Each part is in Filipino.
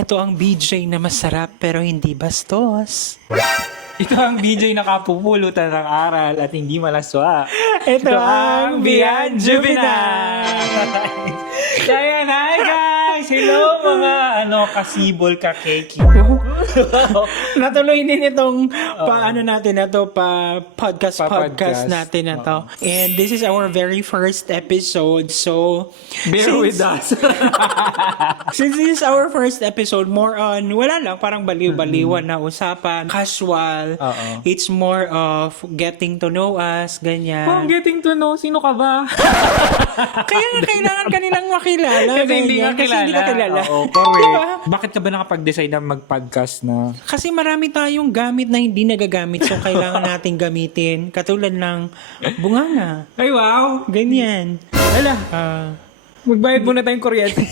Ito ang BJ na masarap pero hindi bastos. Ito ang BJ na kapupulutan ng aral at hindi malaswa. Ito ang Beyond Juvenile. Kaya hi guys! Hello mga kasibol ka keki. Natuloy din itong paano natin na to, podcast natin na to. And this is our very first episode. So, Bear with us. since this is our first episode, more on, wala lang, parang baliw-baliwan na usapan, casual. It's more of getting to know us, ganyan. Getting to know, sino ka ba? Kaya nga kailangan kanilang makilala. Kasi hindi ka kilala. Oo, correct. Diba? Bakit ka ba nakapag-decide na mag-podcast na? Kasi marami tayong gamit na hindi nagagamit, so kailangan nating gamitin. Katulad ng bunganga. Ay wow! Ganyan. Ala, magbayad muna tayong kuryente.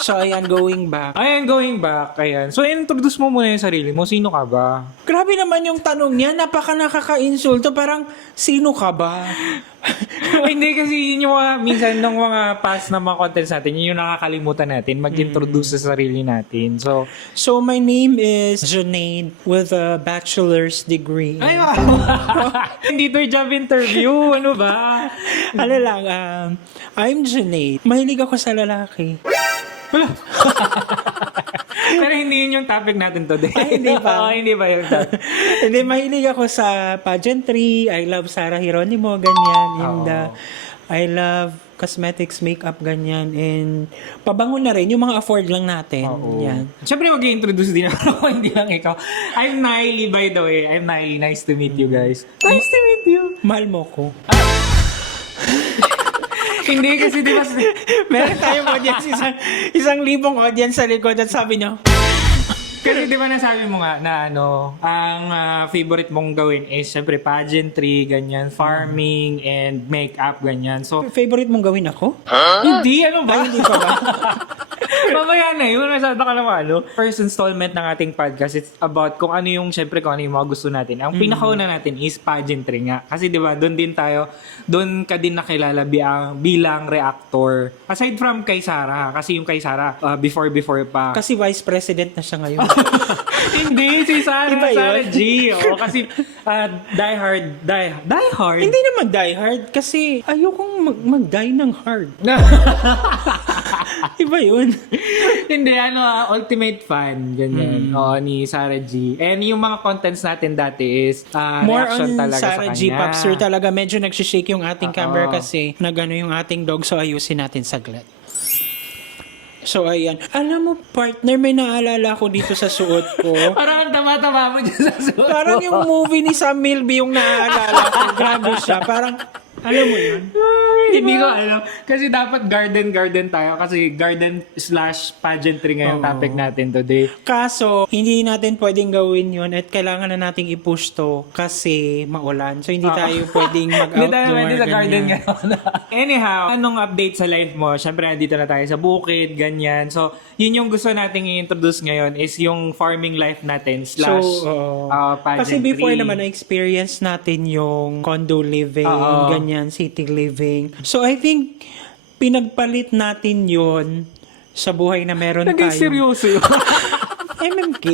So, ayan, going back. Ayan, going back. Ayan. So, introduce mo muna yung sarili mo. Sino ka ba? Grabe naman yung tanong niya. Napaka nakaka-insulto. Parang, sino ka ba? Hindi kasi yun yung mga, minsan nung mga past na mga contents natin, yun yung nakakalimutan natin, mag-introduce sa sarili natin. So, my name is Junaid with a bachelor's degree. Ay, wow! Hindi to job interview. Ano ba? Ano lang, I'm Junaid. Mahilig ako sa lalaki. Pero hindi yun yung topic natin today. Ay, hindi pa. Oo, hindi ba yung topic? Hindi, mahilig ako sa pageantry. I love Sarah Geronimo, ganyan. And I love cosmetics, makeup, ganyan. And pabango na rin, yung mga afford lang natin. Yan. Siyempre mag-i-introduce din ako, hindi lang ikaw. I'm Naily, by the way. I'm Naily. Nice to meet you guys. Nice to meet you. Mahal mo ko. Hindi kasi di ba... Meron tayong audience, isang libong audience sa likod at sabi nyo, Kasi di ba nasabi mo nga na ang favorite mong gawin is syempre pageantry, ganyan, farming, and makeup, ganyan. So, favorite mong gawin ako? hindi, ano ba? Ay, hindi pa ba? Mamaya na yun, nasada ka naman, First installment ng ating podcast, it's about kung ano yung mga gusto natin. Ang pinakauna natin is pageantry nga. Kasi di ba, doon ka din nakilala bilang reactor. Aside from kay Sarah, kasi yung kay Sarah, before pa. Kasi vice president na siya ngayon. Hindi, si Sarah, Iba yun? Sarah G. Oo, kasi die hard. Hindi naman die hard kasi ayokong mag-die ng hard. Iba yun. Hindi, ultimate fan, ganyan. Oo, ni Sarah G. And yung mga contents natin dati is More reaction on talaga Sarah sa G. kanya. Popster talaga. Medyo nagsishake yung ating camera kasi nagano yung ating dog, so ayusin natin saglit. So, ayan. Alam mo, partner, may naalala ko dito sa suot ko. Parang ang tama-tama mo dyan sa suot. Parang yung movie ni Sam Milby yung naaalala ko. Grabe siya. Parang, alam mo yun? Hindi ko alam. Kasi dapat garden tayo. Kasi garden/pageantry ngayong topic natin today. Kaso, hindi natin pwedeng gawin yun at kailangan na nating i-push to kasi maulan. So, hindi tayo pwedeng mag-outdoor. Hindi tayo pwede sa garden ganyan. ngayon. Anyhow, anong update sa life mo? Siyempre, nandito na tayo sa bukid, ganyan. So, yun yung gusto nating i-introduce ngayon is yung farming life natin / pageantry. Kasi before naman na-experience natin yung condo living, ganyan, city living. So, I think, pinagpalit natin yon sa buhay na meron tayo. Naging seryoso yun. MMK.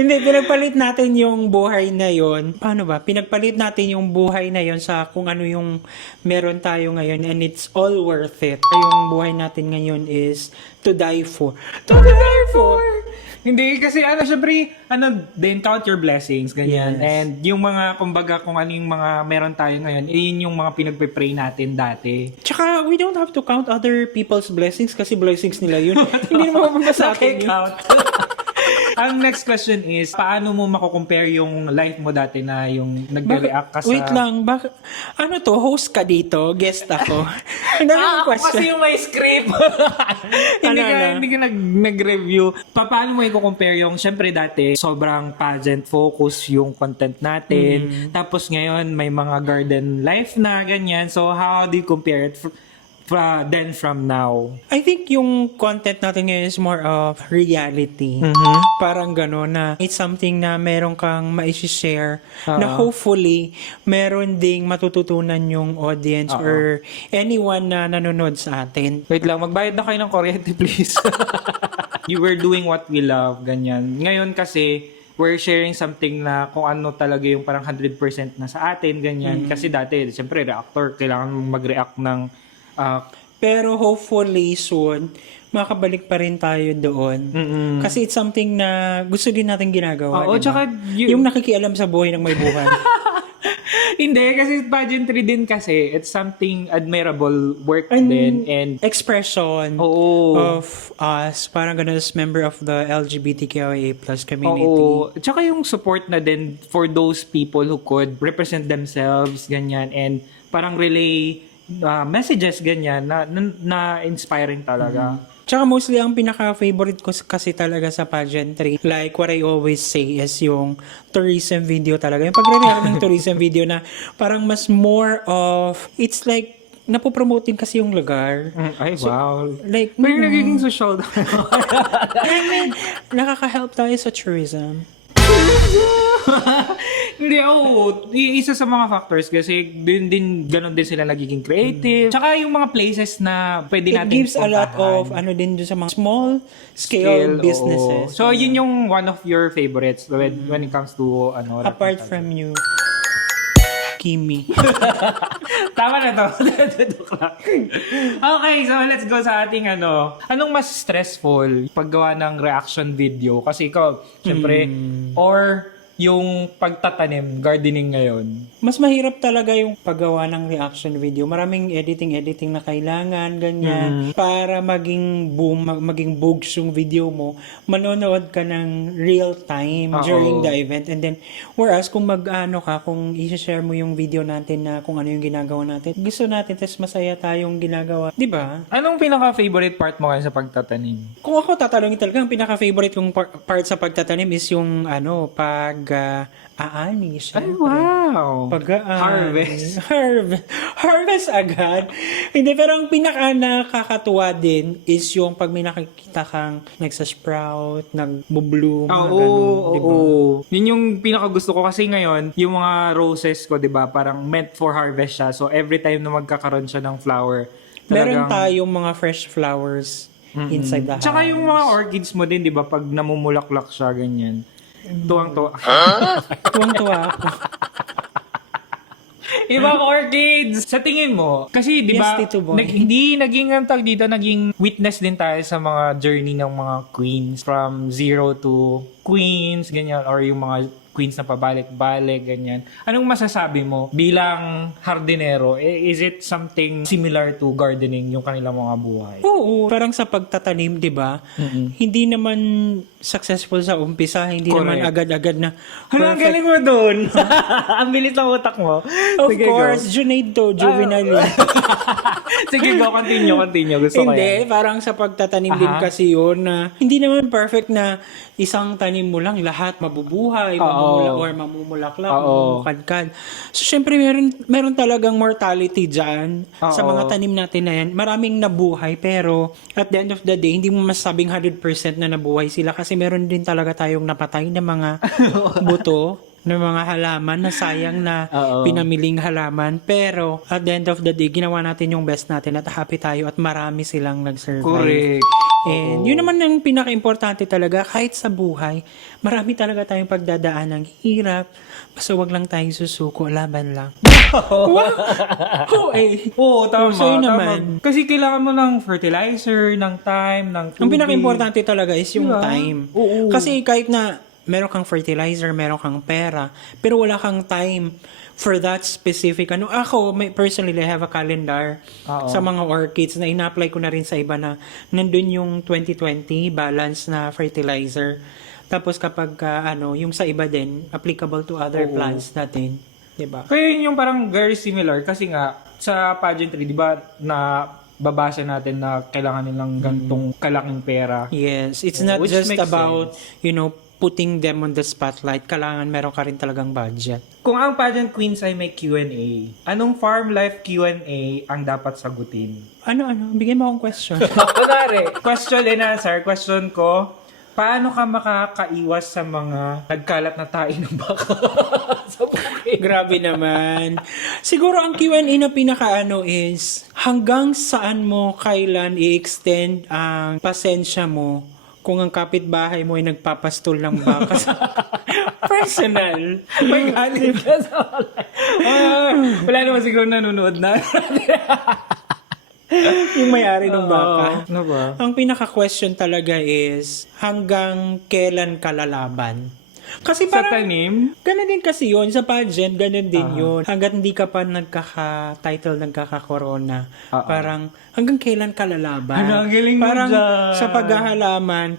Hindi, pinagpalit natin yung buhay na yon. Paano ba? Pinagpalit natin yung buhay na yon sa kung ano yung meron tayo ngayon and it's all worth it. Yung buhay natin ngayon is to die for. To die for! Hindi, kasi syempre, then count your blessings, ganyan. Yes. And yung mga, kumbaga, kung ano yung mga meron tayo ngayon, yun yung mga pinagpe-pray natin dati. Tsaka, we don't have to count other people's blessings kasi blessings nila yun. Hindi naman mababa sa atin yun. Count. Ang next question is, paano mo mako-compare yung life mo dati na yung nagre-react ka sa... Wait lang, ano to? Host ka dito? Guest ako? Ang dami yung Ako kasi question. yung may script. Hindi ka nag-review. Paano mo i-compare yung, syempre dati, sobrang pageant focus yung content natin. Tapos ngayon, may mga garden life na, ganyan. So, how do you compare it then from now? I think yung content natin ngayon is more of reality. Parang gano'n na it's something na meron kang ma-share na hopefully meron ding matututunan yung audience or anyone na nanonood sa atin. Wait lang, magbayad na kayo ng kuryente, please. You were doing what we love, ganyan. Ngayon kasi, we're sharing something na kung ano talaga yung parang 100% na sa atin, ganyan. Kasi dati, siyempre, reactor, kailangan mong mag-react ng Pero hopefully soon, makabalik pa rin tayo doon. Kasi it's something na gusto din natin ginagawa. Oo, diba? tsaka yung nakikialam sa buhay ng may buhay. Hindi, kasi pageantry din kasi, it's something admirable work din. And, Expression oo. of us, parang ganun as member of the LGBTQIA plus community. Oo. Tsaka yung support na din for those people who could represent themselves, ganyan, and parang relay messages, ganyan, na inspiring talaga. Tsaka mostly ang pinaka-favorite ko kasi talaga sa pageantry, like what I always say is yung tourism video talaga. Yung pagre-react ng tourism video na parang mas more of, it's like, napopromote din kasi yung lugar. Ay, wow. Like, Pero nagiging social daw. nakaka-help tayo sa tourism. Hindi, oo. Isa sa mga factors kasi ganun din sila nagiging creative. Tsaka yung mga places na pwede It natin gives a lot puntahan. of, din dun sa mga small scale businesses. Oo. So, yun yung one of your favorites when it comes to, Apart from you, Kimi. Tama na to. Okay, so let's go sa ating Anong mas stressful paggawa ng reaction video? Kasi ikaw, syempre, or yung pagtatanim, gardening ngayon? Mas mahirap talaga yung paggawa ng reaction video. Maraming editing na kailangan, ganyan. Para maging boom, maging bogs yung video mo, manonood ka ng real time during the event. And then, whereas kung kung i-share mo yung video natin na kung ano yung ginagawa natin, gusto natin, tas masaya tayong ginagawa. Di ba? Anong pinaka-favorite part mo ngayon sa pagtatanim? Kung ako tatanungin talaga, ang pinaka-favorite kong part sa pagtatanim is yung aani, Ay, syempre. wow! Pag-aani. Harvest. Harvest agad. Hindi, pero ang pinaka nakakatuwa din is yung pag may nakikita kang nagsasprout, nagbubloom, Oo. Yun yung pinaka gusto ko kasi ngayon, yung mga roses ko, 'di ba, parang meant for harvest siya. So every time na magkakaroon siya ng flower, Meron tayong mga fresh flowers inside the house. Tsaka yung mga orchids mo din, 'di ba, pag namumulaklak siya ganyan. Tuwang-tuwa. Tuwang-tuwa ako. Ibang orchids! Sa tingin mo, kasi di ba, Yes, Tito Boy. naging ang tag dito, naging witness din tayo sa mga journey ng mga queens from zero to queens, ganyan, or yung mga queens na pabalik-balik, ganyan. Anong masasabi mo bilang hardinero? Is it something similar to gardening yung kanilang mga buhay? Oo, parang sa pagtatanim, 'di ba? Hindi naman successful sa umpisa, hindi naman Correct. agad-agad na Ang galing mo doon. Ang bilis ng utak mo. Of Sige, course, go. Junaid to, juvenile. Sige, go. Continue. Gusto ko Hindi, yan. parang sa pagtatanim din kasi yun na hindi naman perfect na isang tanim mo lang lahat mabubuhay, mamumulaklak, mamumukadkad. So, syempre, meron talagang mortality dyan sa mga tanim natin na yan. Maraming nabuhay, pero at the end of the day, hindi mo masabing 100% na nabuhay sila kasi meron din talaga tayong napatay na mga buto ng mga halaman na sayang na pinamiling halaman. Pero at the end of the day, ginawa natin yung best natin at happy tayo at marami silang nag-survive. Correct. And yun naman ang pinaka-importante talaga, kahit sa buhay, marami talaga tayong pagdadaan ng hirap. Basta wag lang tayong susuko, laban lang. Oo, tama. Sa'yo tama. naman. Kasi kailangan mo ng fertilizer, ng time, ng tubig. Ang pinaka-importante talaga is yung Diba? time. Oo. Kasi kahit na meron kang fertilizer, meron kang pera, pero wala kang time for that specific ako personally I have a calendar sa mga orchids na ina-apply ko na rin sa iba na nandun yung 2020 balance na fertilizer. Tapos kapag yung sa iba din applicable to other plants natin, 'di ba? Kaya yun yung parang very similar kasi nga sa pageantry, di ba, na babasa natin na kailangan nilang gantong kalaking pera. Yes, it's not Which just makes about, putting them on the spotlight. Kailangan meron ka rin talagang budget. Kung ang pageant queens ay may Q&A, anong farm life Q&A ang dapat sagutin? Ano? Bigyan mo akong question. Kunwari, question and answer. Question ko, paano ka makakaiwas sa mga nagkalat na tayo ng baka sa bukid? Grabe naman. Siguro ang Q&A na is hanggang saan mo kailan i-extend ang pasensya mo kung ang kapitbahay mo ay nagpapastol ng baka sa personal. May galit ka sa wala naman siguro nanonood na. Yung may-ari ng baka. Ano ba? Ang pinaka-question talaga is, hanggang kailan ka lalaban? Kasi Sa parang, tanim? ganun din kasi yun. Sa pageant, ganun din yun. Hanggat hindi ka pa nagkaka-title, nagkaka-corona. Parang, hanggang kailan ka lalaban? Ano, ang galing mo Parang, dyan. sa paghahalaman,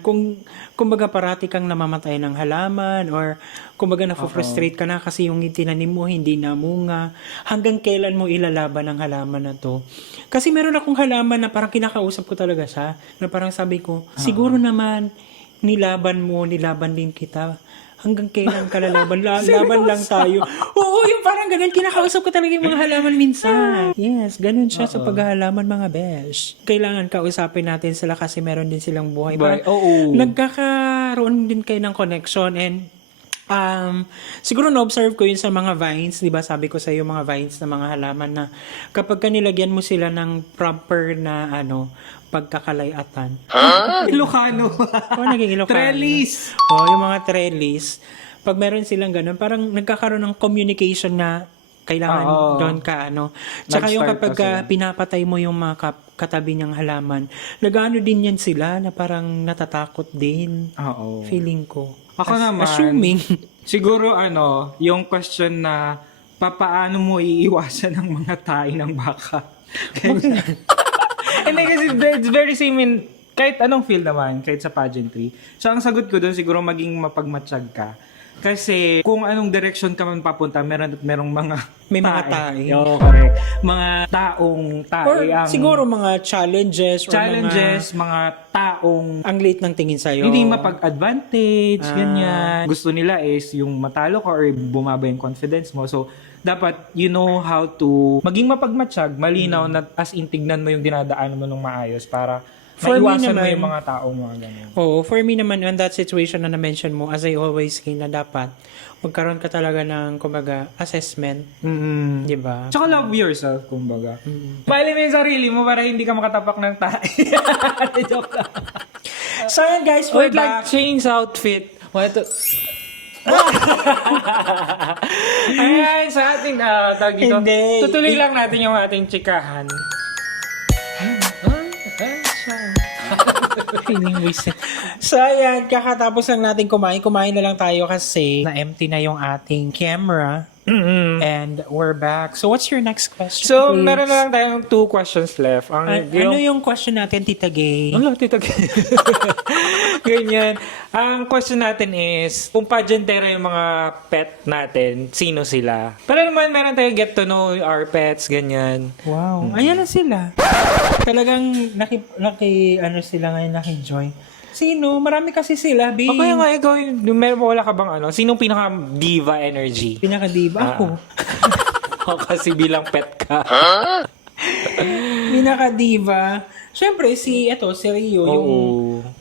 kumbaga parati kang namamatay ng halaman or kumbaga na-frustrate ka na kasi yung tinanim mo hindi namunga. Hanggang kailan mo ilalaban ang halaman na to? Kasi meron akong halaman na parang kinakausap ko talaga siya. Na parang sabi ko, siguro naman, nilaban din kita. Hanggang kailan ka lalaban? Laban lang tayo. Oo, yung parang ganun. Kinakausap ko talaga yung mga halaman minsan. Yes, ganun siya sa paghahalaman mga besh. Kailangan kausapin natin sila kasi meron din silang buhay. Parang nagkakaroon din kayo ng connection and siguro na-observe ko yun sa mga vines, di ba? Sabi ko sa iyo mga vines na mga halaman na kapag kanilagyan mo sila ng proper na pagkakalayatan. Ilocano. O, naging Ilocano. Trellis. Yung mga trellis. Pag meron silang ganun, parang nagkakaroon ng communication na kailangan doon ka, Tsaka yung Nag-start kapag pa sila. pinapatay mo yung mga katabi niyang halaman, nag-ano din yan sila na parang natatakot din. Oo. Feeling ko. Ako naman, Assuming. siguro yung question na papaano mo iiwasan ang mga tae ng baka? Hindi kasi it's very same in kahit anong field naman, kahit sa pageantry. So ang sagot ko doon siguro maging mapagmatsyag ka. Kasi kung anong direction ka man papunta, merong mga May mga tae. Oo, correct. Mga taong tae Or ang siguro mga challenges. mga taong Ang late ng tingin sa'yo. hindi mapag-advantage, ganyan. Gusto nila is yung matalo ka or bumaba yung confidence mo. So, dapat you know how to maging mapagmatsyag, malinaw na as in tignan mo yung dinadaan mo ng maayos para For me maiwasan mo naman- yung mga taong mga ganyan. Oo, for me naman, on that situation na na-mention mo, as I always say na dapat, magkaroon ka talaga ng, kumbaga, assessment. Mm-hmm. Di ba? Tsaka love yourself, kumbaga. Pali mo yung sarili mo para hindi ka makatapak ng tayo. Joke lang. So, yun guys, we're Wait, like back. change outfit. What to... Ayan, sa ating tawag dito. Hindi. Tutuloy lang natin yung ating chikahan. Feeling wasted. So, ayan, kakatapos lang natin kumain. Kumain na lang tayo kasi na-empty na yung ating camera. And we're back. So, what's your next question? So, please? meron na lang tayong 2 questions left. Ano yung question natin, Tita Gay? Ano, tita? Ganyan. Ang question natin is, kung pageantera yung mga pet natin, sino sila? Pero naman, meron tayong get to know our pets, ganyan. Wow. Ayan na sila. Talagang ano sila ngayon, naki-join. Sino? Marami kasi sila, B. O kaya nga, ikaw, wala ka bang sinong pinaka-diva energy? Pinaka-diva ako. O kasi bilang pet ka. Pinaka-diva. Siyempre, si Rio, yung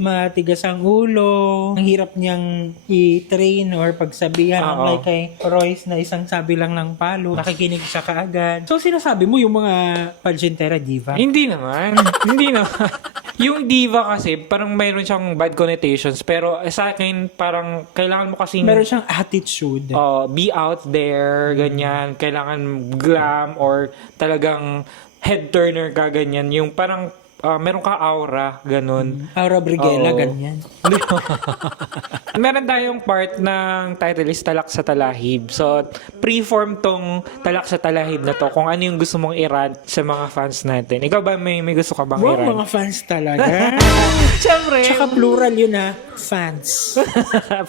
matigas ang ulo, ang hirap niyang i-train or pagsabihan. Unlike kay Royce na isang sabi lang ng palo, nakikinig siya kaagad. So, sinasabi mo yung mga pageantera diva? Hindi naman. Hindi naman. Yung diva kasi, parang mayroon siyang bad connotations. Pero sa akin, parang kailangan mo kasing... Meron siyang attitude. Be out there, ganyan. Kailangan glam or talagang head turner ka, ganyan. Yung parang meron ka aura, ganun. Aura Brigela, Oo. ganyan. Meron tayong part ng title is Talak sa Talahib. So, pre-form tong Talak sa Talahib na to kung ano yung gusto mong i-rant sa mga fans natin. Ikaw ba may gusto ka bang Wow, i-rant? mga fans talaga. Siyempre! Tsaka plural yun ha, fans.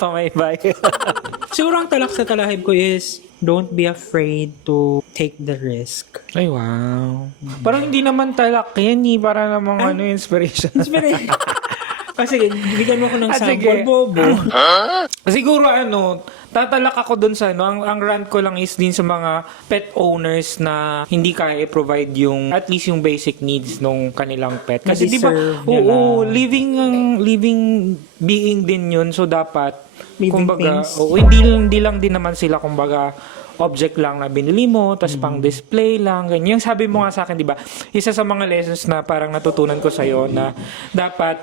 Pamaybay. Siguro ang talak sa talahib ko is, don't be afraid to take the risk. Ay, wow. Parang hindi naman talak yan, para namang inspiration. Inspiration. Kasi, bigyan mo ko ng sample, sige. bobo. Siguro tatalak ako dun sa ang rant ko lang is din sa mga pet owners na hindi kaya i-provide yung at least yung basic needs nung kanilang pet. Kasi di ba, Na-deserve nila. living being din yun. So dapat, Living kumbaga, things. hindi lang din naman sila kumbaga object lang na binili mo, tas pang display lang, ganyan. Yung sabi mo nga sa akin, di ba, isa sa mga lessons na parang natutunan ko sa'yo na dapat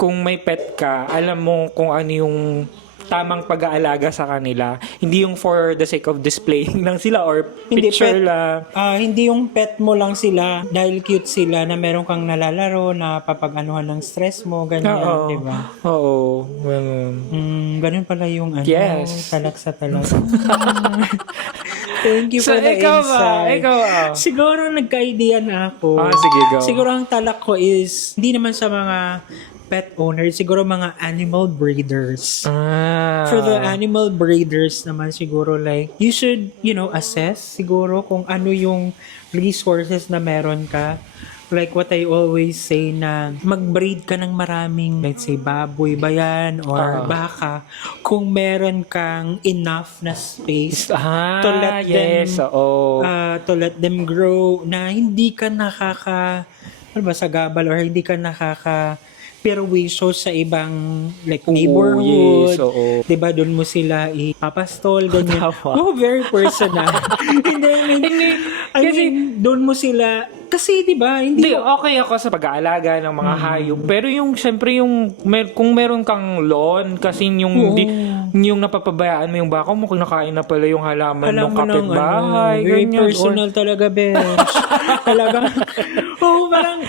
kung may pet ka, alam mo kung ano yung tamang pag-aalaga sa kanila. Hindi yung for the sake of displaying lang sila or Hindi, picture pet. lang. Hindi yung pet mo lang sila dahil cute sila na meron kang nalalaro na papag-anuhan ng stress mo, ganyan, Oo. di ba? Oo. Ganun. Ganun pala yung Yes. talak sa talak. Thank you So, for the ikaw ba? insight. Ikaw, Siguro nagka-idea na ako. sige, go. Siguro ang talak ko is, hindi naman sa mga pet owners, siguro mga animal breeders. For the animal breeders naman siguro like, you should, assess siguro kung ano yung resources na meron ka. Like what I always say na mag-breed ka ng maraming, let's say, baboy ba yan or baka, kung meron kang enough na space to let yes, oo. to let them grow na hindi ka sagabal or hindi ka perwisyo sa ibang like neighborhood. Yes, oo. 'Di ba doon mo sila ipapastol ganyan. Tama. Very personal. I mean, doon mo sila kasi 'di ba Hindi, okay ako sa pag-aalaga ng mga hayop. Pero yung, syempre, kung meron kang lawn, kasi yung napapabayaan mo yung baka mo, kinakain na pala yung halaman ng kapitbahay. very ganyan. personal talaga, Besh. Talagang, parang,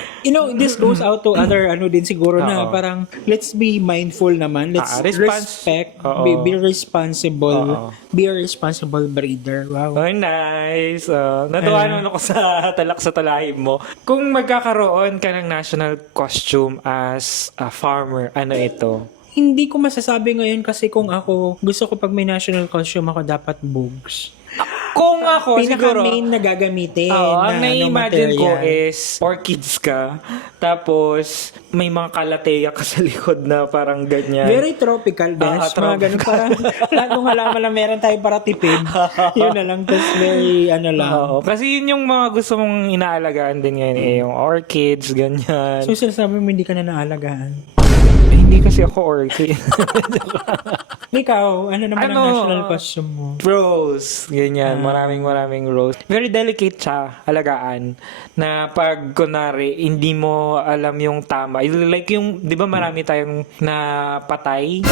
this goes out to other, din siguro na, parang, let's be mindful naman. Let's respect, be responsible, be a responsible breeder. Wow. Oh, nice. Natuwa naman ako sa talak sa talahib mo. Kung magkakaroon ka ng national costume as a farmer, ano ito? Hindi ko masasabi ngayon kasi kung ako, gusto ko pag may national costume ako dapat bugs. Kung ako, siguro, pinaka-main na gagamitin ang nai-imagine ko material. is orchids ka, tapos may mga kalateya ka sa likod na parang ganyan. Very tropical, Besh. Mga ganun, parang lahat ng halaman na meron tayo para tipid. Yun na lang. Tapos very, lang. Oo, kasi yun yung mga gusto mong inaalagaan din ngayon, yung orchids, ganyan. So, sinasabi mo hindi ka na naalagaan. Hindi kasi ako orchid. Ikaw, ano naman ang national costume mo? Rose, ganyan. Maraming rose. Very delicate siya, alagaan. Na pag, kunwari, hindi mo alam yung tama. Like yung, di ba marami tayong napatay?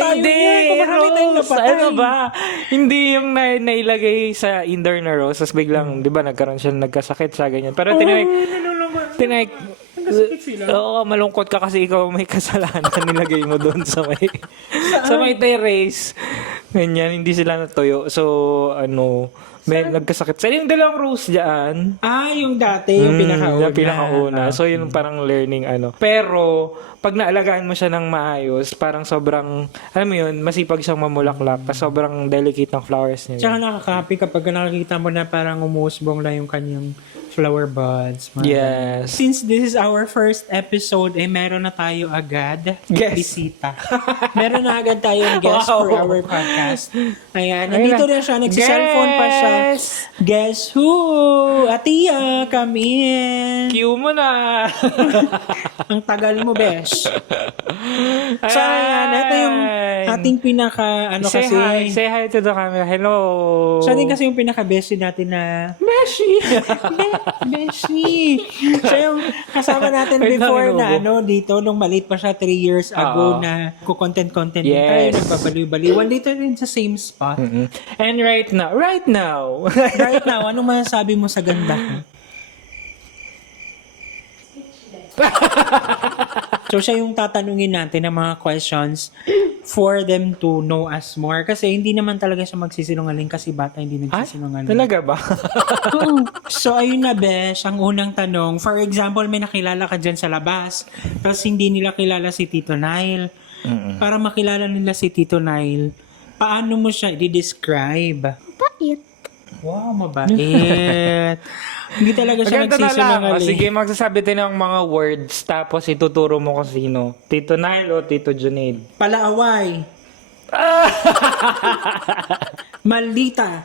Hindi, rose. Ano ba? Hindi yung nailagay sa indoor na rose. Tapos biglang, di ba, nagkasakit siya, ganyan. Pero tinaik, oo, malungkot ka kasi ikaw may kasalanan nilagay mo doon sa may terrace. Ganyan, hindi sila natuyo. So, may nagkasakit. Sa yung dalawang rose dyan. Yung dati, yung pinakauna. Yung pinakauna. So, yun parang learning Pero, pag naalagaan mo siya ng maayos, parang sobrang, alam mo yun, masipag siyang mamulaklak. Kasi sobrang delicate ng flowers niya. Tsaka nakaka-happy kapag nakakita mo na parang umusbong lang yung kanyang flower buds. Yes. Since this is our first episode, meron na tayo agad bisita. Meron na agad tayong guest for our podcast. Ayan, nandito na siya, nagsiselfone pa siya. Guess who? Atia, come in. Cue mo na! Ang tagal mo, Besh. So, ayan, ito yung ating pinaka, Say hi to the camera. Hello! Siya din kasi yung pinaka-bestie natin na Beshi! Beshi! Siya yung kasama natin before na dito, nung maliit pa siya 3 years ago na content din tayo, nagbabaliw-baliwan dito rin sa same spot. And right now, anong masasabi mo sa ganda ko? So, siya yung tatanungin natin ng mga questions for them to know us more. Kasi hindi naman talaga siya magsisinungaling kasi bata hindi nagsisinungaling. Talaga ba? So, ayun na, Besh. Ang unang tanong, for example, may nakilala ka dyan sa labas, tapos hindi nila kilala si Tito Nile. Para makilala nila si Tito Nile, paano mo siya i-describe? Mabait. Wow, mabait. Hindi talaga siya nagsisinungaling. Sige, magsasabi tayo ng mga words tapos ituturo mo kung sino. Tito Nile o Tito Junaid? Palaaway. Maldita.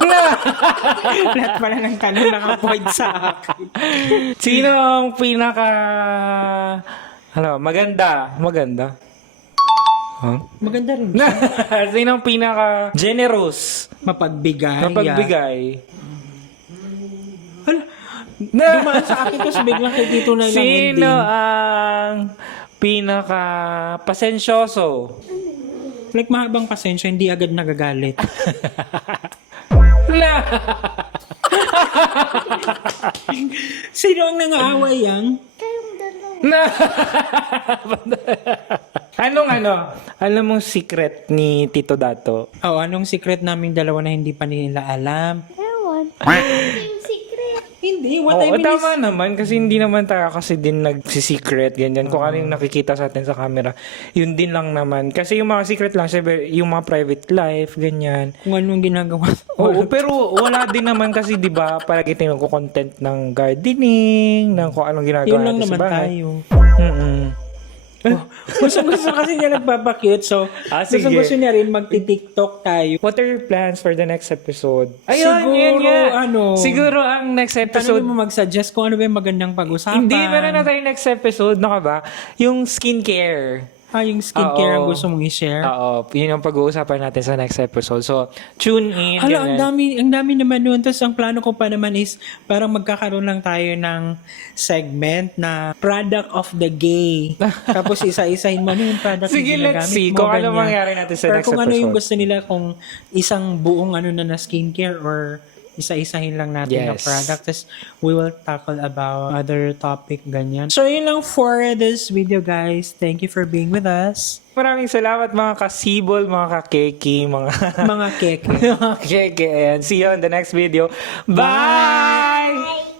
Lahat pala ng tanong naka-point sa akin. Sino ang pinaka... maganda? Huh? Maganda rin. Sino ang pinaka generous? Mapagbigay. Mapagbigay. Dumaan sa akin kasi biglang kay Tito na lang Sino ending. ang pinaka pasensyoso? Like mahabang pasensya, hindi agad nagagalit. Na! Sino ang nangaaway yang? Na! Anong alam mong secret ni Tito Dato? Oh, anong secret naming dalawa na hindi pa nila alam? Ewan. Yung secret. Hindi, what Oo, I mean is... tama naman kasi hindi naman tayo kasi din nagsisecret ganyan. Kung ano yung nakikita sa atin sa camera, yun din lang naman. Kasi yung mga secret lang, syempre, yung mga private life, ganyan. Kung anong ginagawa. Oo, pero wala din naman kasi 'di ba, palagi tayong nagko-content ng gardening, ng kung anong ginagawa Yun lang natin naman sa bahay. tayo. Mm-mm. Gusto kasi niya nagpapakute, so Sige. gusto niya rin magti-TikTok tayo. What are your plans for the next episode? Siguro, Siguro ang next Episode episode, mo mag-suggest kung ano ba yung magandang pag-usapan. hindi meron na tayong next episode, no ka ba? Yung skincare. Yung skincare ang Oo. gusto mong i-share. Oo, yun ang pag-uusapan natin sa next episode. So, tune in. Hala, ang ganyan. dami naman nun. Tapos ang plano ko pa naman is parang magkakaroon lang tayo ng segment na product of the gay. Tapos isa-isahin mo ano yung product Sige, na let's ginagamit see mo, kung ano ganyan. mangyari natin sa Or next kung ano yung episode. gusto nila, kung isang buong ano na skincare or isa-isahin lang natin na Yes. product. Tapos we will tackle about other topic, ganyan. So yun lang for this video, guys. Thank you for being with us. Maraming salamat mga kasibol, mga kakeki, mga Mga keke. mga keke. Ayan. See you on the next video. Bye! Bye.